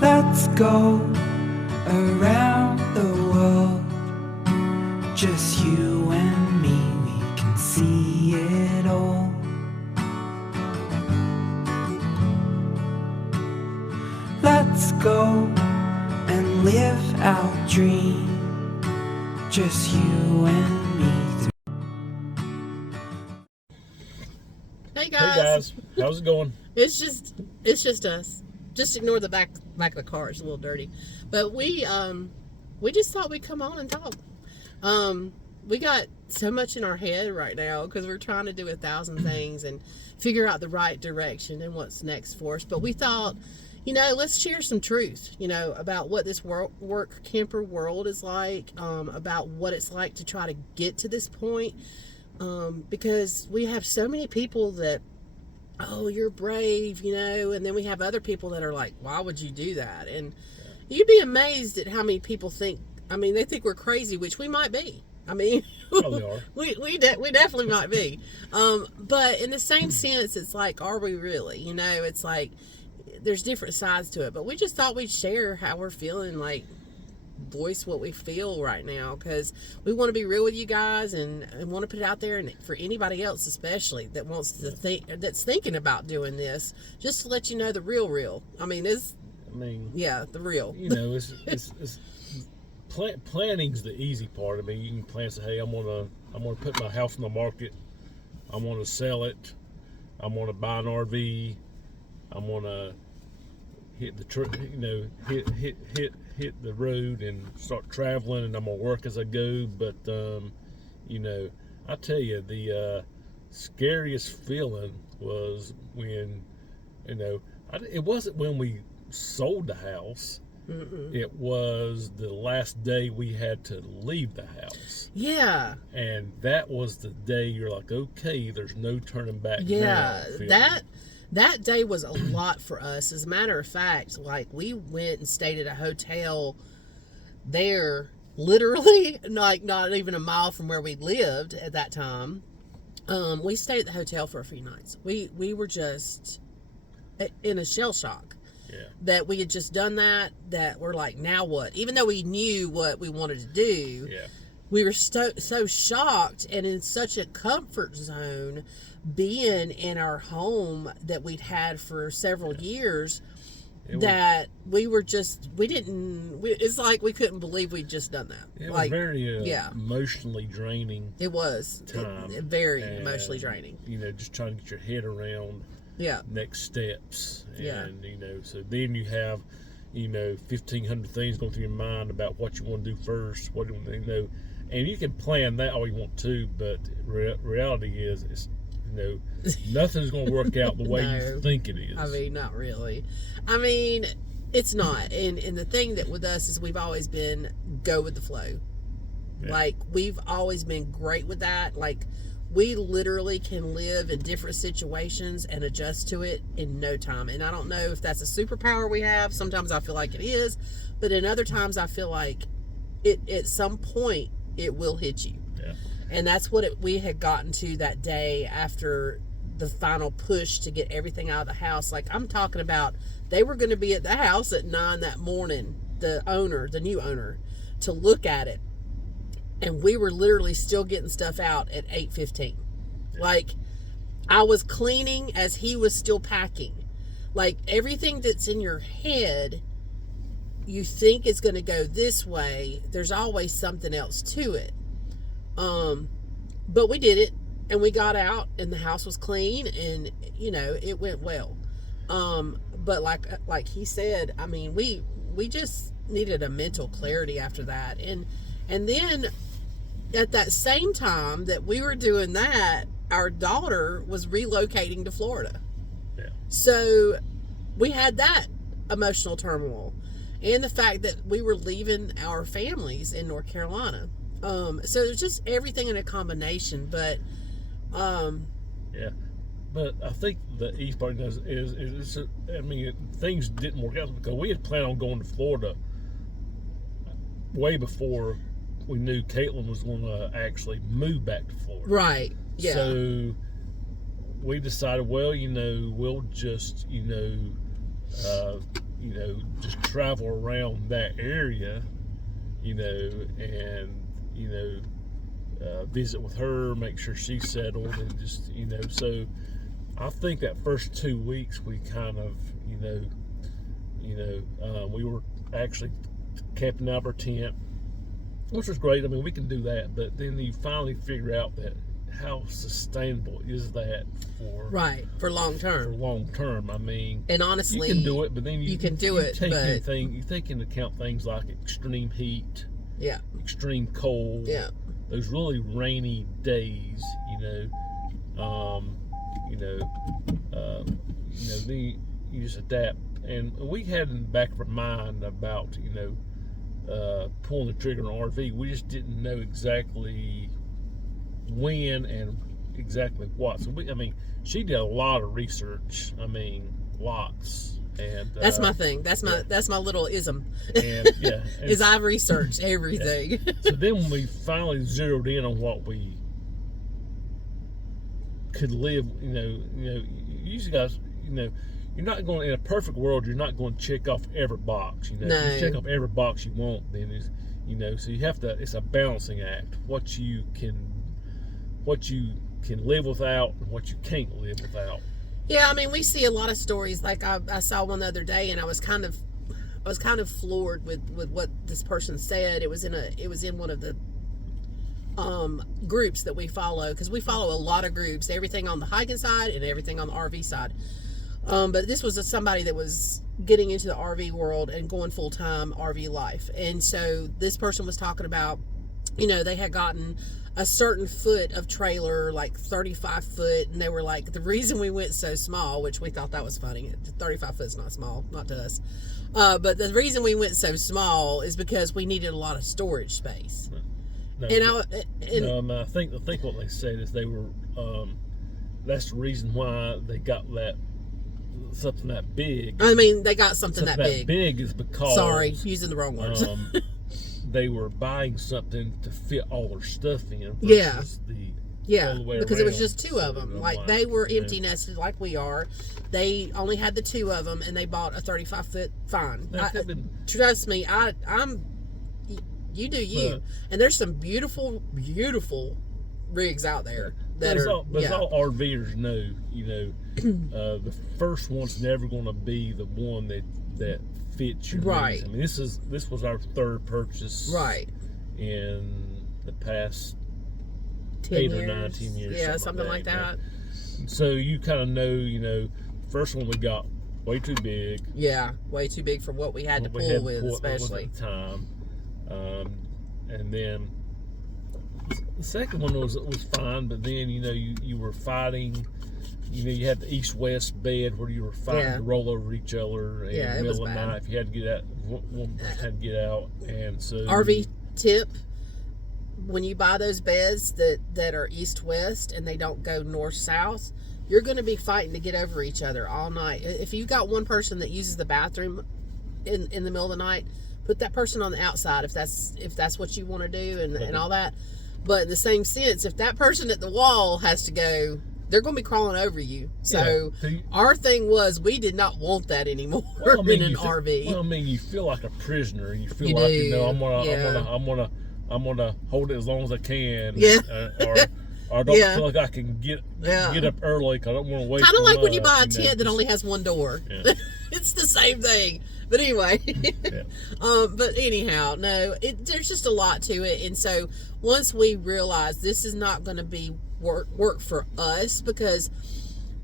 Let's go around the world, just you and me, we can see it all. Let's go and live our dream, just you and me. Hey Hey guys, how's it going? It's just us. Just ignore the back of the car. It's a little dirty, but we just thought we'd come on and talk. We got so much in our head right now because we're trying to do 1,000 things and figure out the right direction and what's next for us. But we thought, let's share some truth, about what this work camper world is like, about what it's like to try to get to this point, because we have so many people that, oh, you're brave, and then we have other people that are like, why would you do that? And you'd be amazed at how many people think, they think we're crazy, which we might be. Probably are. we definitely might be. But in the same sense, it's like, are we really? It's like there's different sides to it. But we just thought we'd share how we're feeling, like voice what we feel right now, because we want to be real with you guys and want to put it out there, and for anybody else especially that wants to that's thinking about doing this, just to let you know the real. The real. It's planning's the easy part. You can plan, say, hey, I'm gonna put my house on the market, I'm gonna sell it, I'm gonna buy an RV, I'm gonna hit the hit the road and start traveling, and I'm gonna work as I go. But I tell you, the scariest feeling was when it wasn't when we sold the house. Mm-mm. It was the last day we had to leave the house. Yeah. And that was the day you're like, okay, there's no turning back. Yeah, that day was a lot for us. As a matter of fact, like, we went and stayed at a hotel there, literally, like, not even a mile from where we lived at that time. We stayed at the hotel for a few nights. We were just in a shell shock. Yeah. That we had just done that we're like, now what? Even though we knew what we wanted to do, we were so shocked and in such a comfort zone, being in our home that we'd had for several years, that we were just, it's like we couldn't believe we'd just done that. It was very emotionally draining. It was very emotionally draining. Just trying to get your head around next steps. And so then you have 1,500 things going through your mind about what you want to do first, and you can plan that all you want to, but reality is it's nothing's going to work out the way you think it is. Not really. It's not. And the thing that with us is we've always been go with the flow. Yeah. Like, we've always been great with that. Like, we literally can live in different situations and adjust to it in no time. And I don't know if that's a superpower we have. Sometimes I feel like it is, but in other times I feel like it at some point it will hit you. Yeah. And that's what we had gotten to that day after the final push to get everything out of the house. Like, I'm talking about, they were going to be at the house at 9 that morning, the new owner, to look at it. And we were literally still getting stuff out at 8:15. Like, I was cleaning as he was still packing. Like, everything that's in your head, you think is going to go this way, there's always something else to it. But we did it, and we got out, and the house was clean, and it went well. But like he said, we just needed a mental clarity after that, and then at that same time that we were doing that, our daughter was relocating to Florida. Yeah. So we had that emotional turmoil, and the fact that we were leaving our families in North Carolina. So it's just everything in a combination, but but I think the east part is things didn't work out because we had planned on going to Florida way before we knew Caitlin was going to actually move back to Florida. Right. Yeah. So we decided, well, we'll just, just travel around that area, you know, and, you know, visit with her, make sure she's settled, and just, you know, so I think that first 2 weeks we kind of, we were actually camping out of our tent, which was great. I mean, we can do that, but then you finally figure out that how sustainable is that for long term. I mean, and honestly, you can do it, but then you can do it, you take into account things like extreme heat, extreme cold, those really rainy days, then you just adapt. And we had in the back of our mind about, pulling the trigger on RV. We just didn't know exactly when and exactly what. So she did a lot of research. I mean, lots. And that's my thing. That's my little ism. And is I've researched everything. Yeah. So then when we finally zeroed in on what we could live, you guys, you're not going, in a perfect world, you're not going to check off every box. No. If you check off every box you want, then so you have to. It's a balancing act. What you can live without and what you can't live without. Yeah, I mean, we see a lot of stories. Like I saw one the other day, and I was kind of floored with what this person said. It was in one of the groups that we follow, because we follow a lot of groups, everything on the hiking side and everything on the RV side. But this was somebody that was getting into the RV world and going full-time RV life. And so this person was talking about, they had gotten a certain foot of trailer, like 35 foot, and they were like, the reason we went so small, which we thought that was funny, 35 foot's not small, not to us, but the reason we went so small is because we needed a lot of storage space. I think what they said is they were, that's the reason why they got that something that big. I mean, they got something that big. Big is because, sorry, using the wrong words. They were buying something to fit all their stuff in. Because it was just two so of them. Like they were empty nested like we are. They only had the two of them, and they bought a 35 foot. Fine, trust me. You do you. And there's some beautiful, beautiful rigs out there that all RVers know. The first one's never going to be the one that fits your needs. I mean, this was our third purchase. In the past 10 or 19 years. Yeah, something like that. So you kind of know, first one we got way too big. Yeah, way too big for what we had to pull with, especially. At the time. And then the second one was fine, but then, you were fighting. You had the east-west bed where you were fighting to roll over each other, and in the middle of the night, if you had to get out, one person had to get out, and so RV tip: when you buy those beds that are east-west and they don't go north-south, you're going to be fighting to get over each other all night. If you've got one person that uses the bathroom in the middle of the night, put that person on the outside if that's what you want to do and all that. But in the same sense, if that person at the wall has to go, they're going to be crawling over you. So our thing was, we did not want that anymore in an RV. Well, I mean, you feel like a prisoner. You feel like I'm gonna hold it as long as I can. Yeah. Or I don't feel like I can get up early because I don't want to wait. Kind of like when you buy a tent that only has one door. Yeah. It's the same thing. But anyway, but anyhow, no, there's just a lot to it. And so once we realized this is not going to be work for us because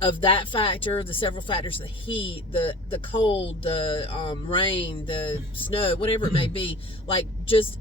of that factor, the several factors, the heat, the cold, the rain, the snow, whatever it may be, like just,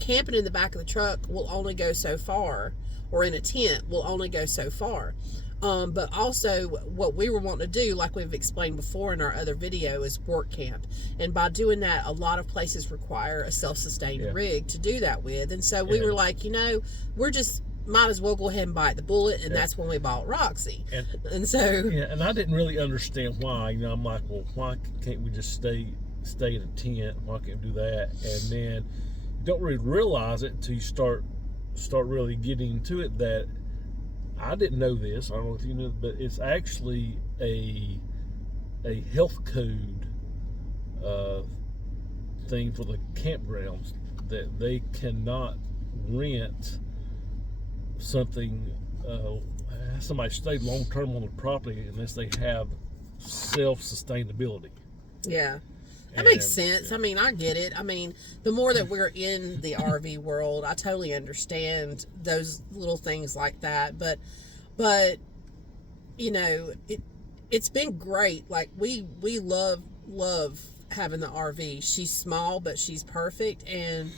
camping in the back of the truck will only go so far, or in a tent will only go so far. But also what we were wanting to do, like we've explained before in our other video, is work camp. And by doing that, a lot of places require a self-sustained rig to do that with. And so we were like, we're just might as well go ahead and bite the bullet. And that's when we bought Roxy. And so... Yeah, and I didn't really understand why. I'm like, well, why can't we just stay in a tent? Why can't we do that? And then you don't really realize it until you start really getting into it that I didn't know this. I don't know if you knew, but it's actually a health code thing for the campgrounds, that they cannot rent something, somebody stay long term on the property unless they have self-sustainability. Yeah. That makes sense. I mean, I get it. I mean, the more that we're in the RV world, I totally understand those little things like that. But you know, it's been great. Like we love having the RV. She's small, but she's perfect, and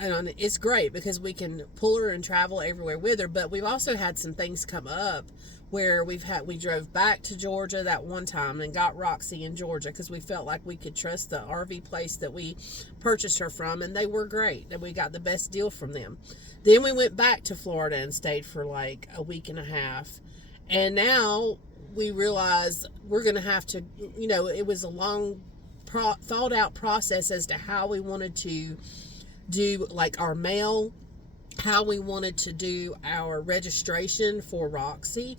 it's great because we can pull her and travel everywhere with her. But we've also had some things come up where we drove back to Georgia that one time and got Roxy in Georgia because we felt like we could trust the RV place that we purchased her from, and they were great, and we got the best deal from them. Then we went back to Florida and stayed for like a week and a half, and now we realize we're going to have to, you know, it was a long thought out process as to how we wanted to do like our mail, how we wanted to do our registration for Roxy,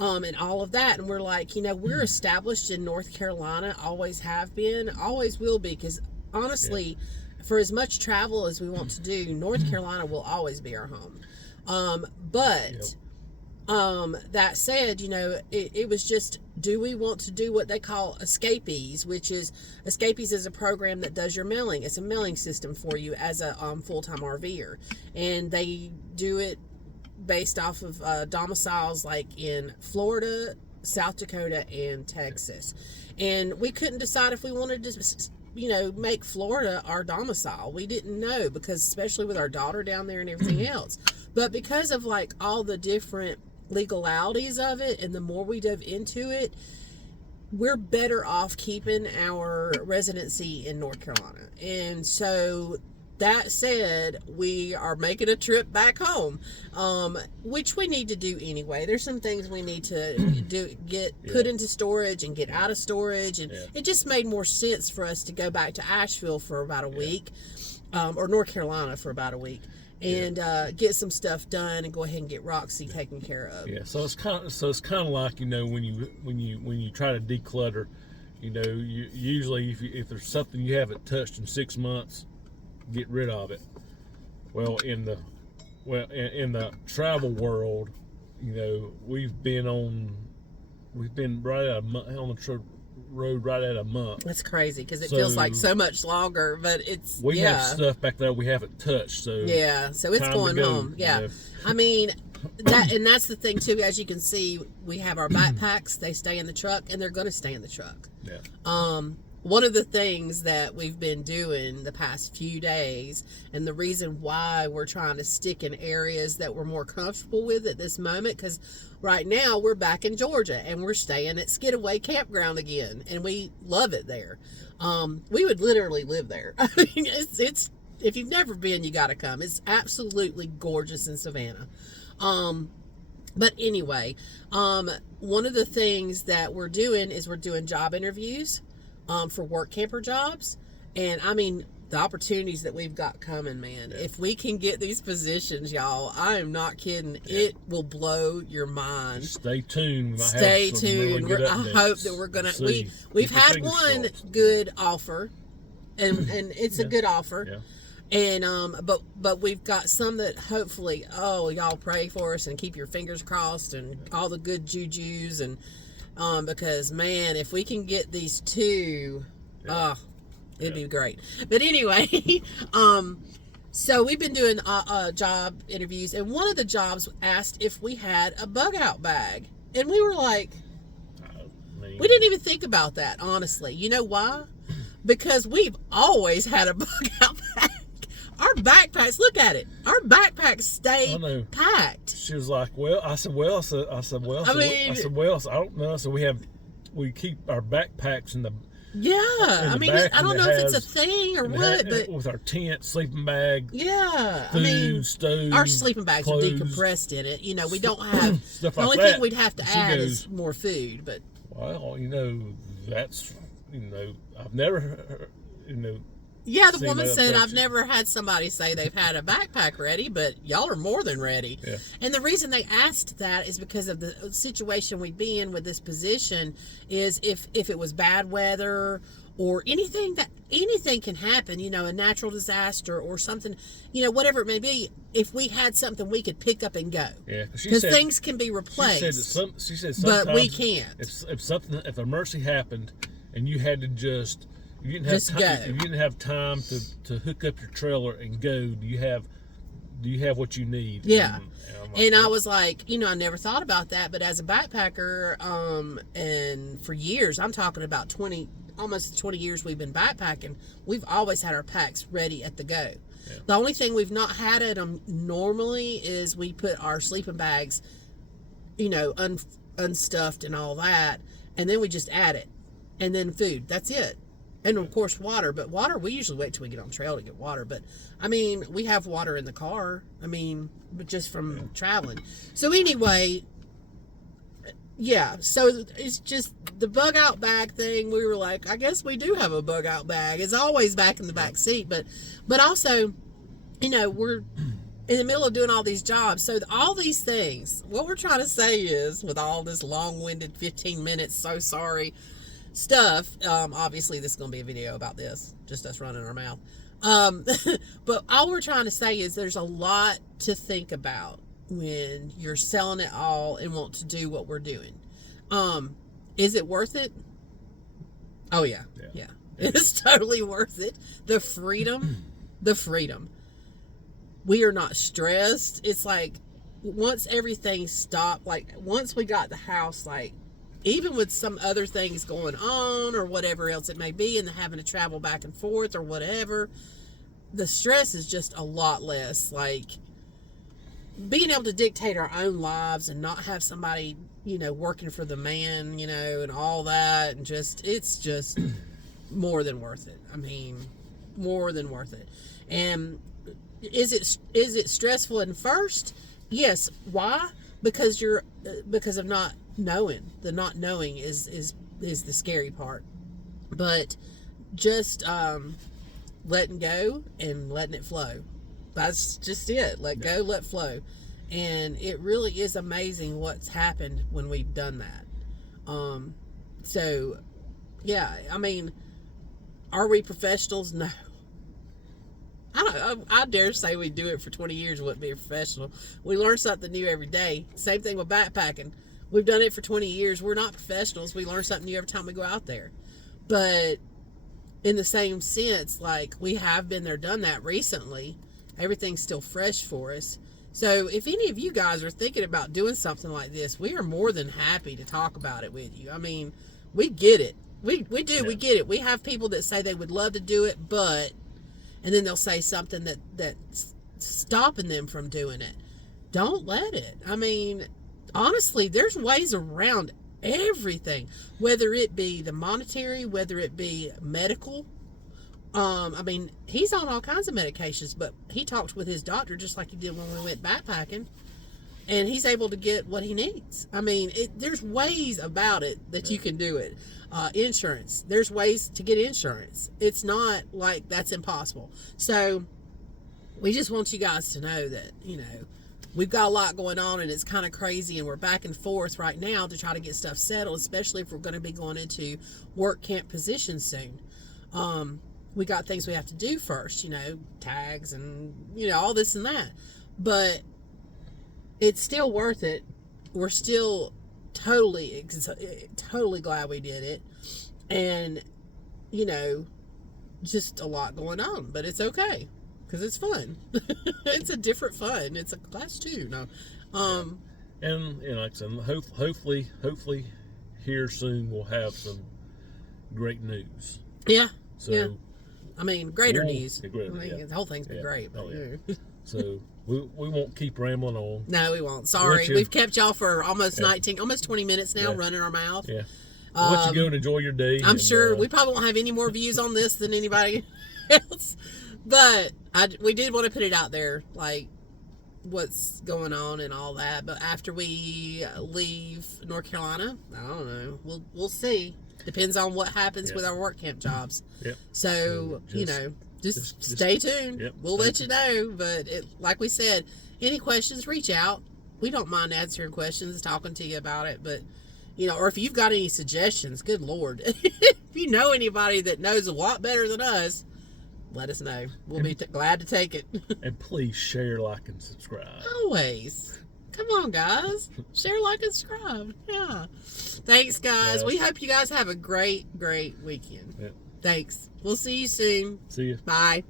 and all of that. And we're like, you know, we're established in North Carolina, always have been, always will be, because honestly, for as much travel as we want to do, North Carolina will always be our home. That said, you know, it was just, do we want to do what they call Escapees, which is, Escapees is a program that does your mailing. It's a mailing system for you as a full-time RVer. And they do it based off of domiciles like in Florida, South Dakota, and Texas. And we couldn't decide if we wanted to, you know, make Florida our domicile. We didn't know, because especially with our daughter down there and everything else. But because of like all the different legalities of it, and the more we dove into it, we're better off keeping our residency in North Carolina. And so that said, we are making a trip back home, which we need to do anyway. There's some things we need to put into storage and get out of storage, and it just made more sense for us to go back to Asheville for about a week, or North Carolina for about a week, and get some stuff done and go ahead and get Roxy taken care of. Yeah, so it's kind of like, you know, when you try to declutter, you know, you usually if there's something you haven't touched in 6 months, get rid of it. Well, in the travel world, you know, we've been right at on the road right at a month. That's crazy, because it feels like so much longer, but we have stuff back there we haven't touched, so so it's going home. You know. I mean, that's the thing too. As you can see, we have our backpacks. They stay in the truck, and they're going to stay in the truck. One of the things that we've been doing the past few days, and the reason why we're trying to stick in areas that we're more comfortable with at this moment, because right now we're back in Georgia and we're staying at Skidaway Campground again, and we love it there. We would literally live there. I mean, it's if you've never been, you got to come. It's absolutely gorgeous in Savannah. But anyway, one of the things that we're doing is we're doing job interviews for work camper jobs. And I mean, the opportunities that we've got coming, man. If we can get these positions, y'all, I am not kidding. It will blow your mind. Stay tuned. Stay tuned. Really I hope that we're gonna. We've had one good offer, and it's a good offer. And but we've got some that hopefully, y'all pray for us and keep your fingers crossed and all the good jujus, and because man, if we can get these two, it'd be great. But anyway, so we've been doing job interviews, and one of the jobs asked if we had a bug out bag, and we were like, we didn't even think about that, honestly. You know why? Because we've always had a bug out bag. Our backpacks, look at it. Our backpacks stay packed. She was like, well, I said, I don't know. So we keep our backpacks in the I mean, I don't know if it's a thing or what, but with our tent, sleeping bag, food, stove, our sleeping bags are decompressed in it. You know, we don't have stuff the like only that. thing we'd have to add is more food. But well, you know, that's I've never Yeah, the woman said, I've never had somebody say they've had a backpack ready, but y'all are more than ready. Yeah. And the reason they asked that is because of the situation we'd be in with this position is if it was bad weather or anything can happen, you know, a natural disaster or something, you know, whatever it may be. If we had something we could pick up and go, Yeah, because things can be replaced. She said but we can't. If an emergency happened and you had to you didn't have time to hook up your trailer and go, do you have what you need? Yeah. And I was like, you know, I never thought about that, but as a backpacker, and for years, I'm talking about almost 20 years we've been backpacking, we've always had our packs ready at the go. Yeah. The only thing we've not had at them normally is we put our sleeping bags, you know, unstuffed and all that, and then we just add it, and then food. That's it. And of course water, but water, we usually wait till we get on trail to get water. But I mean, we have water in the car. I mean, but just from traveling. So anyway, yeah. So it's just the bug out bag thing. We were like, I guess we do have a bug out bag. It's always back in the back seat, but also, you know, we're in the middle of doing all these jobs. So all these things, what we're trying to say is, with all this long-winded 15 minutes, so sorry, stuff, obviously this is going to be a video about this, just us running our mouth, but all we're trying to say is there's a lot to think about when you're selling it all and want to do what we're doing. Is it worth it? Oh yeah. It's totally worth it. The freedom we are not stressed. It's like once everything stopped, like once we got the house, like even with some other things going on or whatever else it may be, and having to travel back and forth or whatever, the stress is just a lot less. Like being able to dictate our own lives and not have somebody, you know, working for the man, you know, and all that, and it's just more than worth it. I mean, more than worth it. And is it stressful at first? Yes. Why? Because of not knowing. The not knowing is the scary part. But just letting go and letting it flow. That's just it. Let go, let flow. And it really is amazing what's happened when we've done that. So yeah, I mean, are we professionals? No. I dare say we do it for 20 years wouldn't be a professional. We learn something new every day. Same thing with backpacking. We've done it for 20 years. We're not professionals. We learn something new every time we go out there. But in the same sense, like we have been there, done that recently. Everything's still fresh for us. So if any of you guys are thinking about doing something like this, we are more than happy to talk about it with you. I mean, we get it. We do. Yeah. We get it. We have people that say they would love to do it, but... and then they'll say something that's stopping them from doing it. Don't let it. I mean, honestly, there's ways around everything, whether it be the monetary, whether it be medical. I mean, he's on all kinds of medications, but he talks with his doctor just like he did when we went backpacking, and he's able to get what he needs. I mean, there's ways about it that you can do it. Insurance. There's ways to get insurance. It's not like that's impossible. So we just want you guys to know that, you know, we've got a lot going on and it's kind of crazy, and we're back and forth right now to try to get stuff settled, especially if we're going to be going into work camp positions soon. We got things we have to do first, you know, tags and, you know, all this and that. But it's still worth it. We're still totally glad we did it, and you know, just a lot going on, but it's okay because it's fun. It's a different fun. It's a class 2 no. And you know, like I said, hopefully here soon we'll have some great news. Yeah. So yeah. I mean, greater news. Greater, I mean, the whole thing's been great. But, So we won't keep rambling on. No, we won't. Sorry. We've kept y'all for almost 20 minutes now, running our mouth. Yeah. We'll let you go and enjoy your day. I'm sure we probably won't have any more views on this than anybody else. But we did want to put it out there, like what's going on and all that. But after we leave North Carolina, I don't know. We'll see. Depends on what happens with our work camp jobs. Yep. So, you know, just stay tuned. Yep, we'll let you know. But like we said, any questions, reach out. We don't mind answering questions, talking to you about it. But or if you've got any suggestions, good Lord. If you know anybody that knows a lot better than us, let us know. We'll be glad to take it. And please share, like, and subscribe. Always. Come on, guys. Share, like, and subscribe. Yeah. Thanks, guys. Yeah. We hope you guys have a great, great weekend. Yeah. Thanks. We'll see you soon. See ya. Bye.